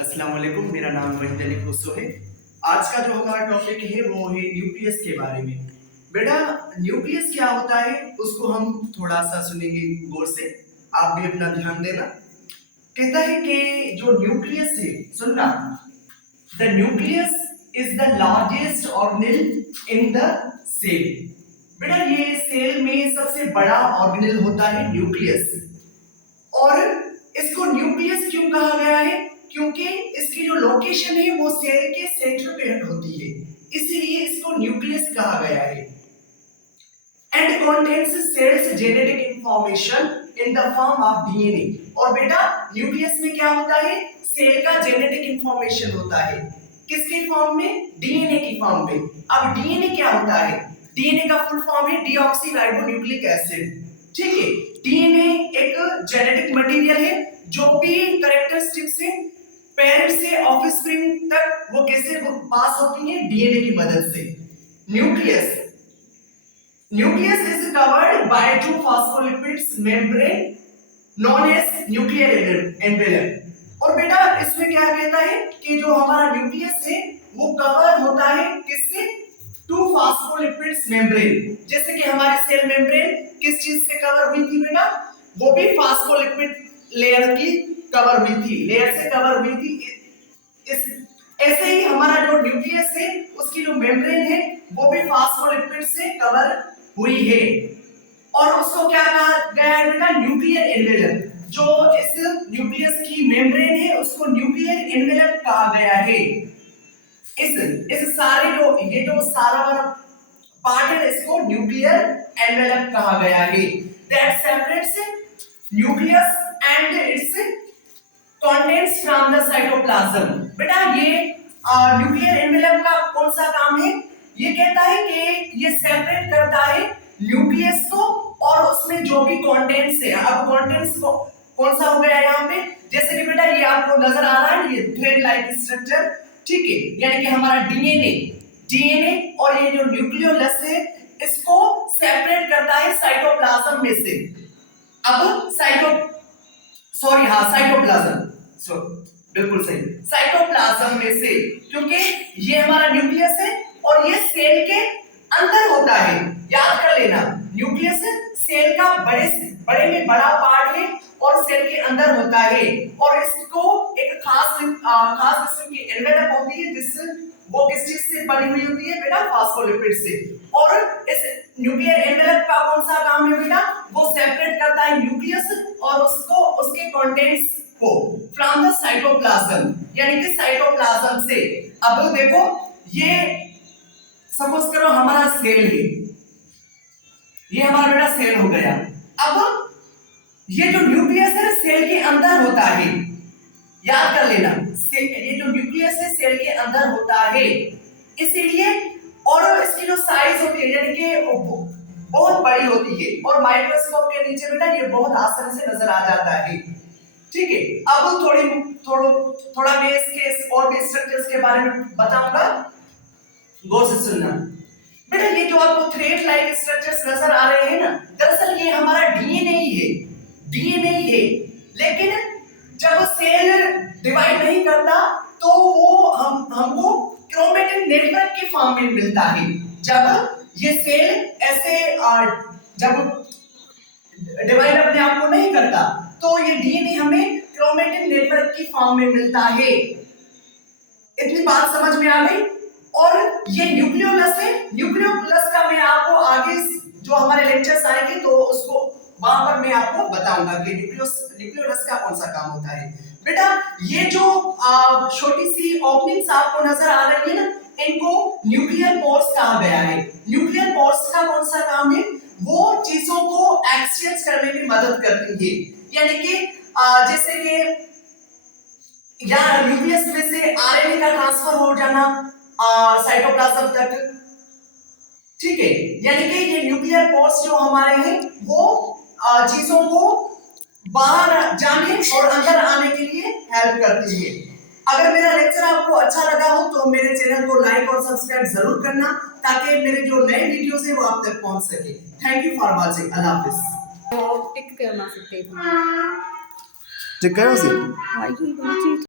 अस्सलाम वालेकुम, मेरा नाम वहीद अली खुसरो है। आज का जो हमारा टॉपिक है वो है न्यूक्लियस के बारे में। बेटा, न्यूक्लियस क्या होता है उसको हम थोड़ा सा सुनेंगे गौर से। आप भी अपना ध्यान देना। कहता है कि जो न्यूक्लियस है, सुनना, the nucleus is the largest organelle in the cell. बेटा, ये सेल में सबसे बड़ा ऑर्गेनेल होता है न्यूक्लियस। और इसको न्यूक्लियस क्यों कहा गया है? क्योंकि इसकी जो लोकेशन है वो सेल के सेंटर पे होती है, इसीलिए इसको न्यूक्लियस कहा गया है। And contains cell's genetic information in the form of DNA. और बेटा, न्यूक्लियस में क्या होता है? सेल का जेनेटिक इंफॉर्मेशन होता है। किसके फॉर्म में? डीएनए की फॉर्म में। अब डीएनए क्या होता है? डीएनए का फुल फॉर्म है डीऑक्सीराइबोन्यूक्लिक एसिड। ठीक है, डीएनए एक जेनेटिक मटेरियल है। जो भी कैरेक्टरिस्टिक्स है पेरेंट से ऑफस्प्रिंग तक वो कैसे पास होती है? डीएनए की मदद से। Nucleus is covered by two phospholipids membrane known as nuclear envelope. और बेटा, इसमें क्या कहता है कि जो हमारा न्यूक्लियस है वो कवर होता है किससे? Two phospholipids membrane. जैसे कि हमारी सेल मेम्ब्रेन किस चीज से कवर हुई थी बेटा? वो भी फॉस्फोलिपिड लेयर की कवर हुई थी, लेयर से कवर हुई थी। ऐसे ही हमारा जो न्यूक्लियस है उसकी जो मेम्ब्रेन है वो भी फॉस्फोलिपिड से कवर हुई है। और उसको क्या कहा गया है बेटा? Nuclear envelope. जो इस न्यूक्लियस की मेम्ब्रेन है उसको न्यूक्लियर एनवेलप कहा गया है। इस सारे जो सारा वाला पार्ट है इसको न्यूक्लियर एनवेलप कहा गया है। That separates nucleus and it's contents from the cytoplasm. बेटा, ये न्यूक्लियर एनवेलप का कौन सा काम है? ये कहता है कि ये सेपरेट करता है न्यूक्लियस को और उसमें जो भी कंटेंट्स है। अब कंटेंट्स को कौन सा हो गया यहाँ पे? जैसे कि बेटा ये आपको नजर आ रहा है, ये थ्रेड लाइक स्ट्रक्चर। ठीक है, यानी कि हमारा डीएनए और ये जो न्यूक्लियोलस है इसको सेपरेट करता है साइटोप्लाज्म में से। अब साइटोप्लाज्म बिल्कुल सही, साइटोप्लाज्म में से, क्योंकि ये हमारा न्यूक्लियस है और ये सेल के अंदर होता है। याद कर लेना, न्यूक्लियस सेल का बड़े में बड़ा पार्ट है और सेल के अंदर होता है। और इसको एक खास किस्म की एनवेलप होती है जिससे वो किस चीज से बनी हुई होती है बेटा? फॉस्फोलिपिड से। और इस न्यूक्लियर एनवेलप का कौन सा काम है बेटा? वो सेपरेट करता है न्यूक्लियस और उसके कंटेंट्स को फ्रॉम द साइटोप्लाज्म, यानी कि साइटोप्लाज्म से। अब देखो, ये सपोज करो हमारा सेल है, ये हमारा बेटा सेल हो गया। अब ये जो न्यूक्लियस है सेल के अंदर होता है। याद कर लेना, ये जो न्यूक्लियस है सेल के अंदर होता है, इसीलिए। और इसकी जो साइज होती है यानी कि बहुत बड़ी होती है और माइक्रोस्कोप के नीचे बेटा ये बहुत आसानी से नजर आ जाता है। ठीक है, अब थोड़ा मैं इसके और भी स्ट्रक्चर्स के बारे में बताऊंगा, गौर से सुनना। बेटा, ये जो आपको थ्रेड लाइक स्ट्रक्चर्स नजर आ रहे हैं ना, दरअसल ये हमारा डीएनए ही है। लेकिन जब सेल डिवाइड नहीं करता तो वो हमको क्रोमेटिन नेटवर्क के फॉर्म में मिलता है। जब ये सेल ऐसे जब डिवाइड अपने आप को नहीं करता तो ये डीएनए हमें क्रोमेटिन नेटवर्क की फॉर्म में मिलता है। इतनी बात समझ में आ गई? और ये न्यूक्लियोलस है। न्यूक्लियोलस का मैं आपको आगे जो हमारे लेक्चर्स आएंगे तो उसको वहां पर मैं आपको बताऊंगा कि न्यूक्लियोलस का कौन सा काम होता है। बेटा, ये जो छोटी सी ओपनिंग्स आपको नजर आ रही है ना, इनको न्यूक्लियर पोर्स कहा गया है। न्यूक्लियर पोर्स का कौन सा काम है? वो चीजों को एक्सचेंज करने में मदद करती है। यानी कि जैसे कि या न्यूक्लियस में से आरएनए का ट्रांसफर हो जाना साइटोप्लाज्म तक। ठीक है, यानी कि ये न्यूक्लियर पोर्स जो हमारे हैं वो चीजों को बाहर जाने और अंदर आने के लिए हेल्प करती है। अगर मेरा लेक्चर आपको अच्छा लगा हो तो मेरे चैनल को लाइक और सब्सक्राइब जरूर करना ताकि मेरे जो नए वीडियोस है वो आप तक पहुंच सके। Thank you for watching. अल्लाह हाफिज। टिक करना सकते हैं। टिक करो।